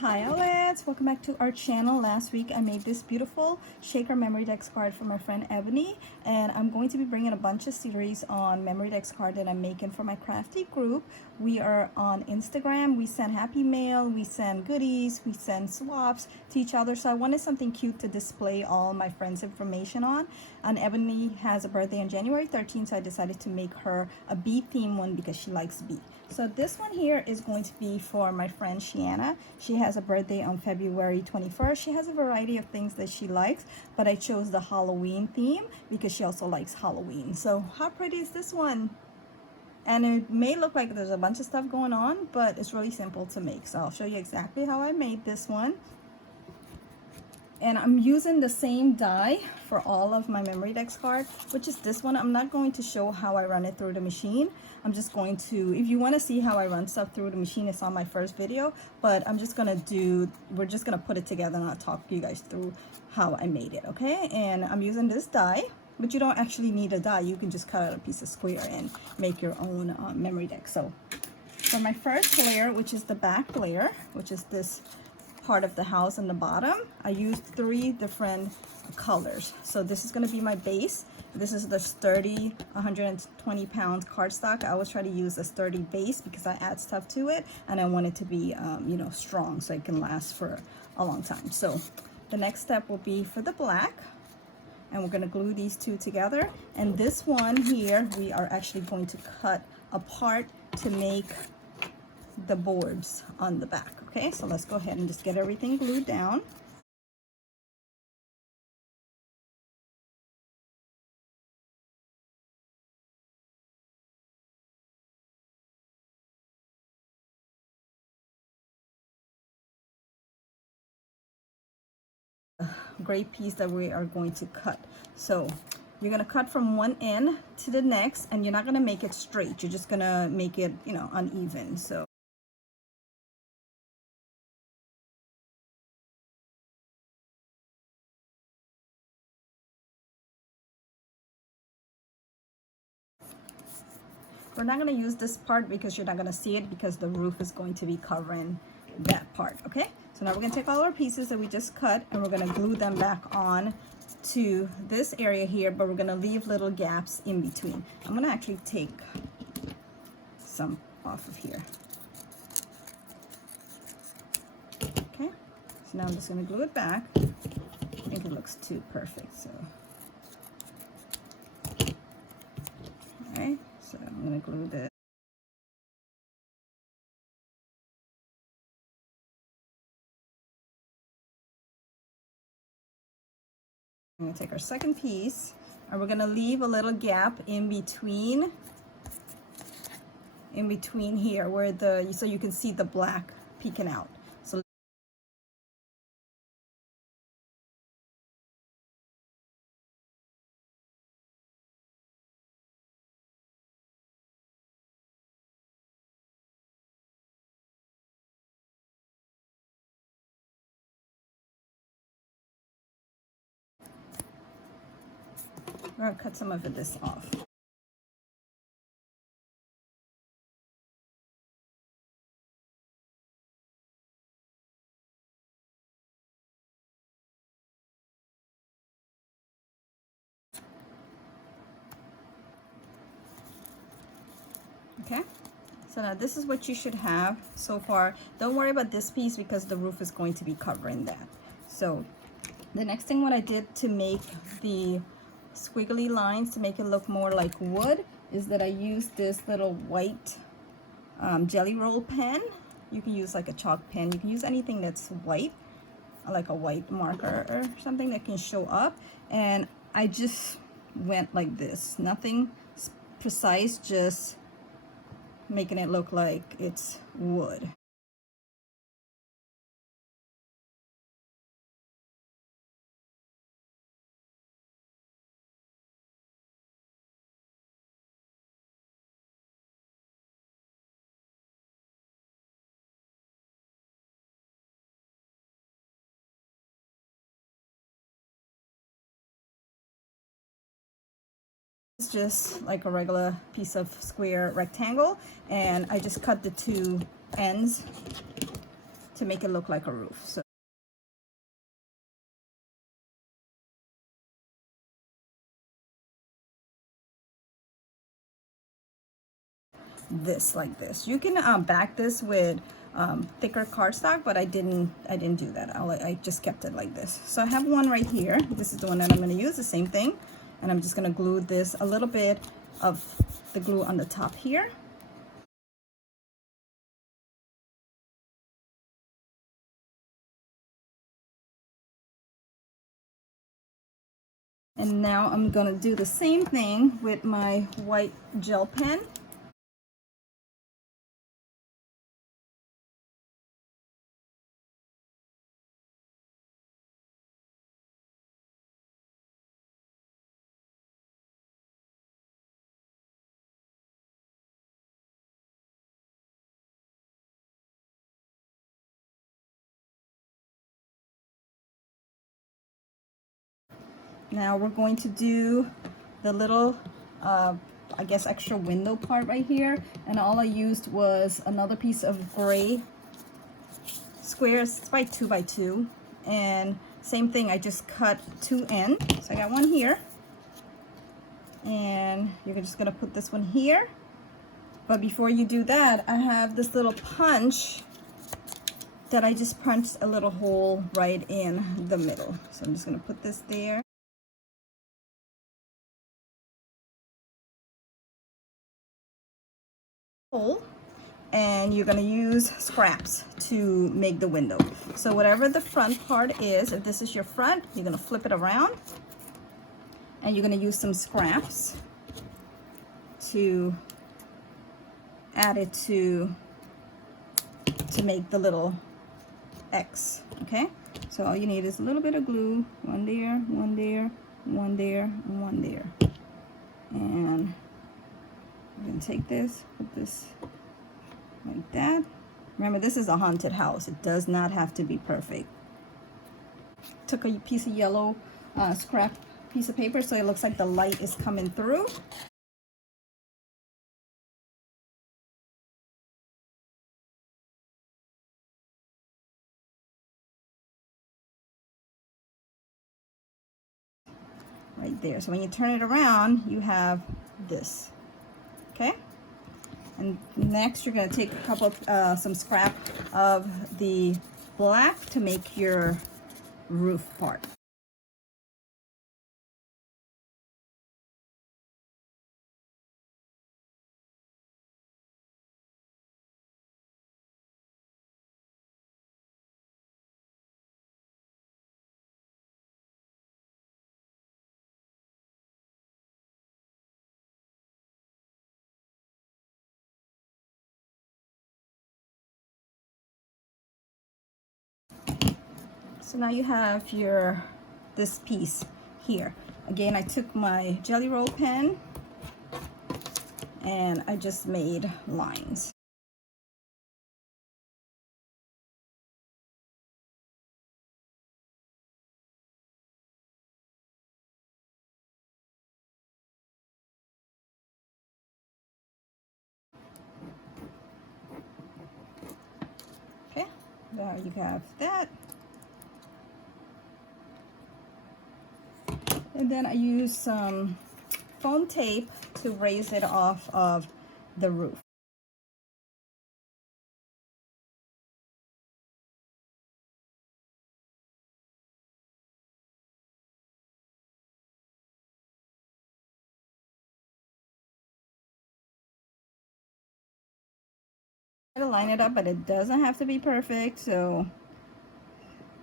Hi Alex, welcome back to our channel. Last week I made this beautiful shaker memory decks card for my friend Ebony, and I'm going to be bringing a bunch of series on memory decks card that I'm making for my crafty group. We are on Instagram. We send happy mail, we send goodies, we send swaps to each other, so I wanted something cute to display all my friends' information on. And Ebony has a birthday on January 13th, so I decided to make her a bee theme one because she likes bee. So this one here is going to be for my friend Shiana. She has a birthday on February 21st. She has a variety of things that she likes, but I chose the Halloween theme because she also likes Halloween. So how pretty is this one? And it may look like there's a bunch of stuff going on, but it's really simple to make. So I'll show you exactly how I made this one. And I'm using the same die for all of my memory decks card, which is this one. I'm not going to show how I run it through the machine. I'm just going to, if you want to see how I run stuff through the machine, it's on my first video, but I'm just going to we're just going to put it together and I'll talk to you guys through how I made it, okay? And I'm using this die, but you don't actually need a die. You can just cut out a piece of square and make your own memory deck. So for my first layer, which is the back layer, which is this part of the house on the bottom, I used 3 different colors. So this is going to be my base. This is the sturdy 120-pound cardstock. I always try to use a sturdy base because I add stuff to it and I want it to be you know, strong so it can last for a long time. So the next step will be for the black, and we're going to glue these two together. And this one here we are actually going to cut apart to make the boards on the back. Okay, so let's go ahead and just get everything glued down. Great piece that we are going to cut. So you're going to cut from one end to the next, and you're not going to make it straight. You're just going to make it, you know, uneven. So we're not going to use this part because you're not going to see it because the roof is going to be covering that part. Okay, so now we're going to take all our pieces that we just cut and we're going to glue them back on to this area here, but we're going to leave little gaps in between. I'm going to actually take some off of here. Okay, so now I'm just going to glue it back. I think it looks too perfect, so all right, so I'm going to glue this. I'm going to take our second piece and we're going to leave a little gap in between here where so you can see the black peeking out. So we're going to cut some of this off. Okay, so now this is what you should have so far. Don't worry about this piece because the roof is going to be covering that. So the next thing what I did to make the squiggly lines to make it look more like wood is that I used this little white jelly roll pen. You can use like a chalk pen. You can use anything that's white, like a white marker or something that can show up. And I just went like this, nothing precise, just making it look like it's wood. It's just like a regular piece of square rectangle, and I just cut the two ends to make it look like a roof. So this like this. You can back this with thicker cardstock, but I didn't do that. I just kept it like this. So I have one right here. This is the one that I'm going to use, the same thing, and I'm just going to glue this, a little bit of the glue on the top here. And now I'm going to do the same thing with my white gel pen. Now we're going to do the little, I guess, extra window part right here. And all I used was another piece of gray squares. It's by 2 by 2. And same thing, I just cut 2 ends. So I got one here. And you're just going to put this one here. But before you do that, I have this little punch that I just punched a little hole right in the middle. So I'm just going to put this there. Hole, and you're going to use scraps to make the window. So whatever the front part is, if this is your front, you're going to flip it around, and you're going to use some scraps to add it to make the little X. Okay, so all you need is a little bit of glue, one there, one there, one there, and one there. And I'm going to take this, put this like that. Remember, this is a haunted house. It does not have to be perfect. Took a piece of yellow scrap piece of paper so it looks like the light is coming through. Right there. So when you turn it around, you have this. Okay? And next you're going to take a couple of some scrap of the black to make your roof part. So now you have this piece here. Again, I took my Jelly Roll pen and I just made lines. Okay, there you have that. And then I use some foam tape to raise it off of the roof. To line it up, but it doesn't have to be perfect, so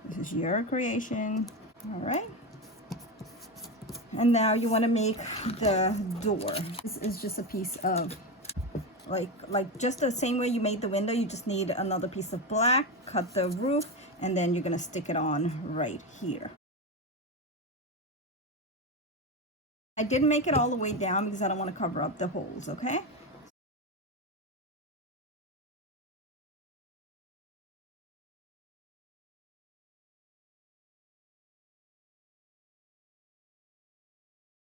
this is your creation. All right, and now you want to make the door. This is just a piece of like just the same way you made the window. You just need another piece of black, cut the roof, and then you're gonna stick it on right here. I didn't make it all the way down because I don't want to cover up the holes. Okay,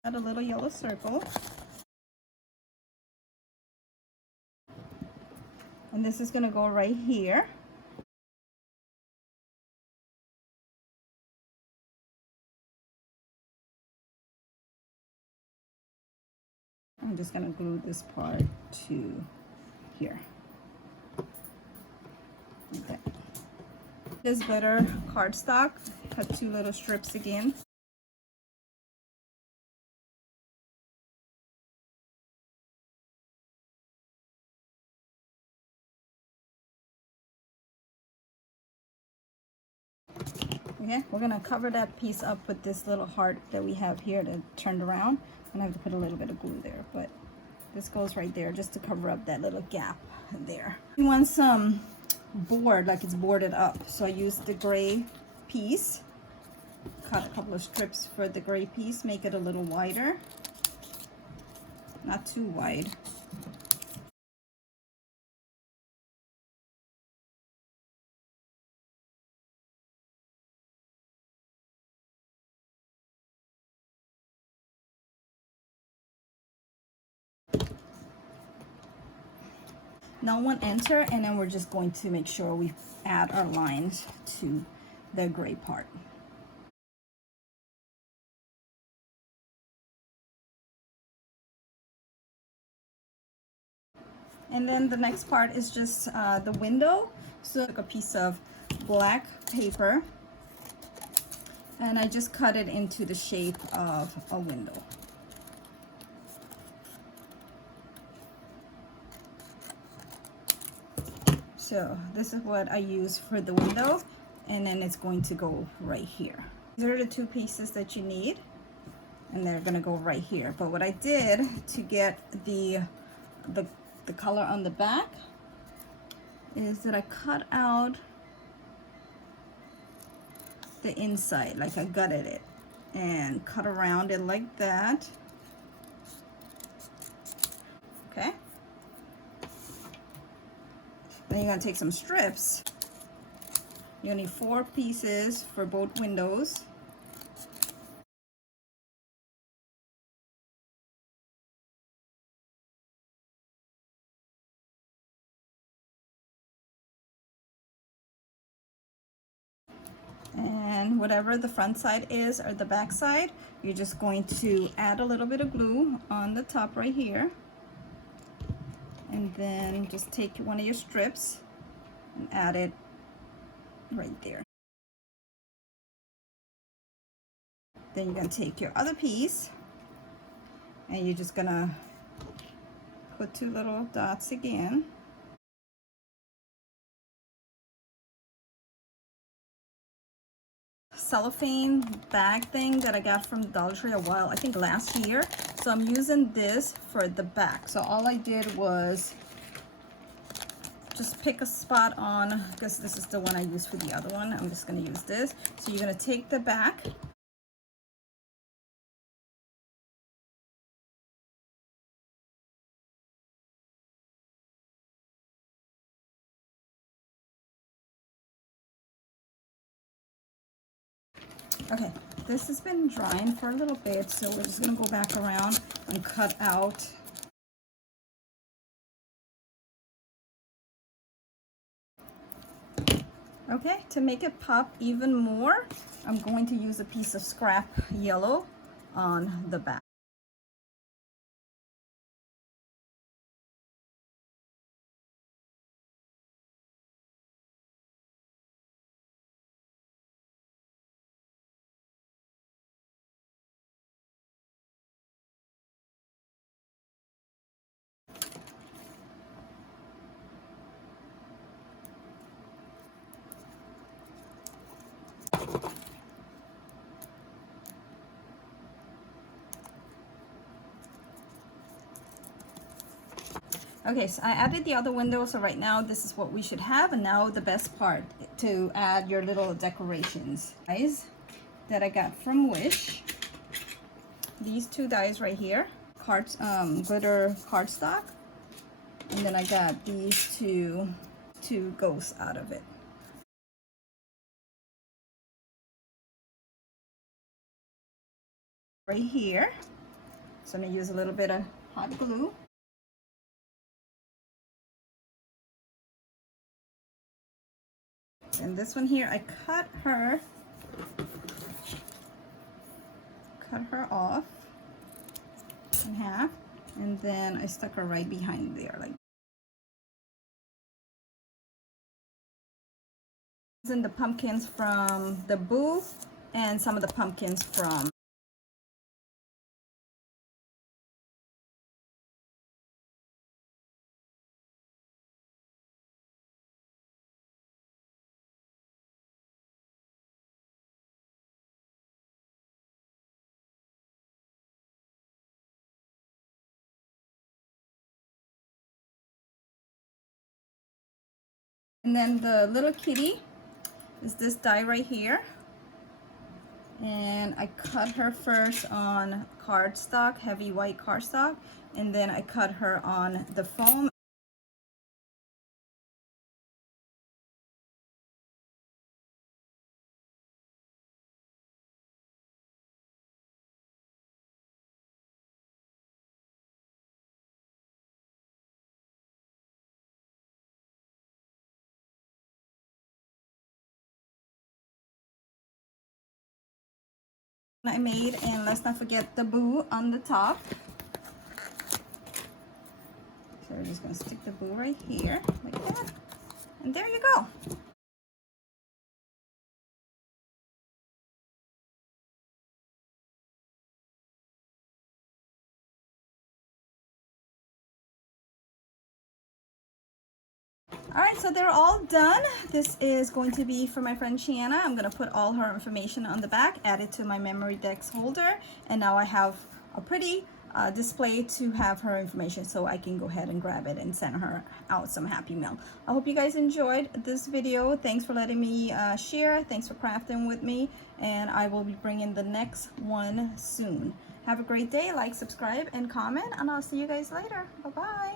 add a little yellow circle. And this is going to go right here. I'm just gonna glue this part to here. Okay. This glitter cardstock, cut 2 little strips again. Okay, we're gonna cover that piece up with this little heart that we have here that turned around. I'm gonna have to put a little bit of glue there, but this goes right there just to cover up that little gap there. You want some board, like it's boarded up. So I used the gray piece, cut a couple of strips for the gray piece, make it a little wider, not too wide. Now 1 enter, and then we're just going to make sure we add our lines to the gray part. And then the next part is just the window. So I took a piece of black paper and I just cut it into the shape of a window. So this is what I use for the window, and then it's going to go right here. These are the 2 pieces that you need, and they're gonna go right here. But what I did to get the color on the back is that I cut out the inside, like I gutted it and cut around it like that. Okay. Then you're gonna take some strips. You're gonna need 4 pieces for both windows. And whatever the front side is or the back side, you're just going to add a little bit of glue on the top right here. And then just take one of your strips and add it right there. Then you're gonna take your other piece and you're just gonna put 2 little dots again. Cellophane bag thing that I got from the Dollar Tree a while, I think last year. So I'm using this for the back. So all I did was just pick a spot on, because this is the one I used for the other one. I'm just gonna use this. So you're gonna take the back, okay, this has been drying for a little bit, so we're just gonna go back around and cut out. Okay, to make it pop even more, I'm going to use a piece of scrap yellow on the back. Okay, so I added the other window, so right now this is what we should have. And now the best part, to add your little decorations. Dies that I got from Wish. These 2 dies right here, glitter cardstock. And then I got these two ghosts out of it. Right here. So I'm gonna use a little bit of hot glue. And this one here, I cut her off in half. And then I stuck her right behind there, like. And the pumpkins from the Boo and some of the pumpkins from and then the little kitty is this die right here. And I cut her first on cardstock, heavy white cardstock, and then I cut her on the foam. I made, and let's not forget the Boo on the top. So we're just gonna stick the Boo right here, like that, and there you go. All right, so they're all done. This is going to be for my friend Shanna. I'm gonna put all her information on the back, add it to my Memorydex holder, and now I have a pretty display to have her information, so I can go ahead and grab it and send her out some happy mail. I hope you guys enjoyed this video. Thanks for letting me share. Thanks for crafting with me, and I will be bringing the next one soon. Have a great day. Like, subscribe, and comment, and I'll see you guys later. Bye-bye.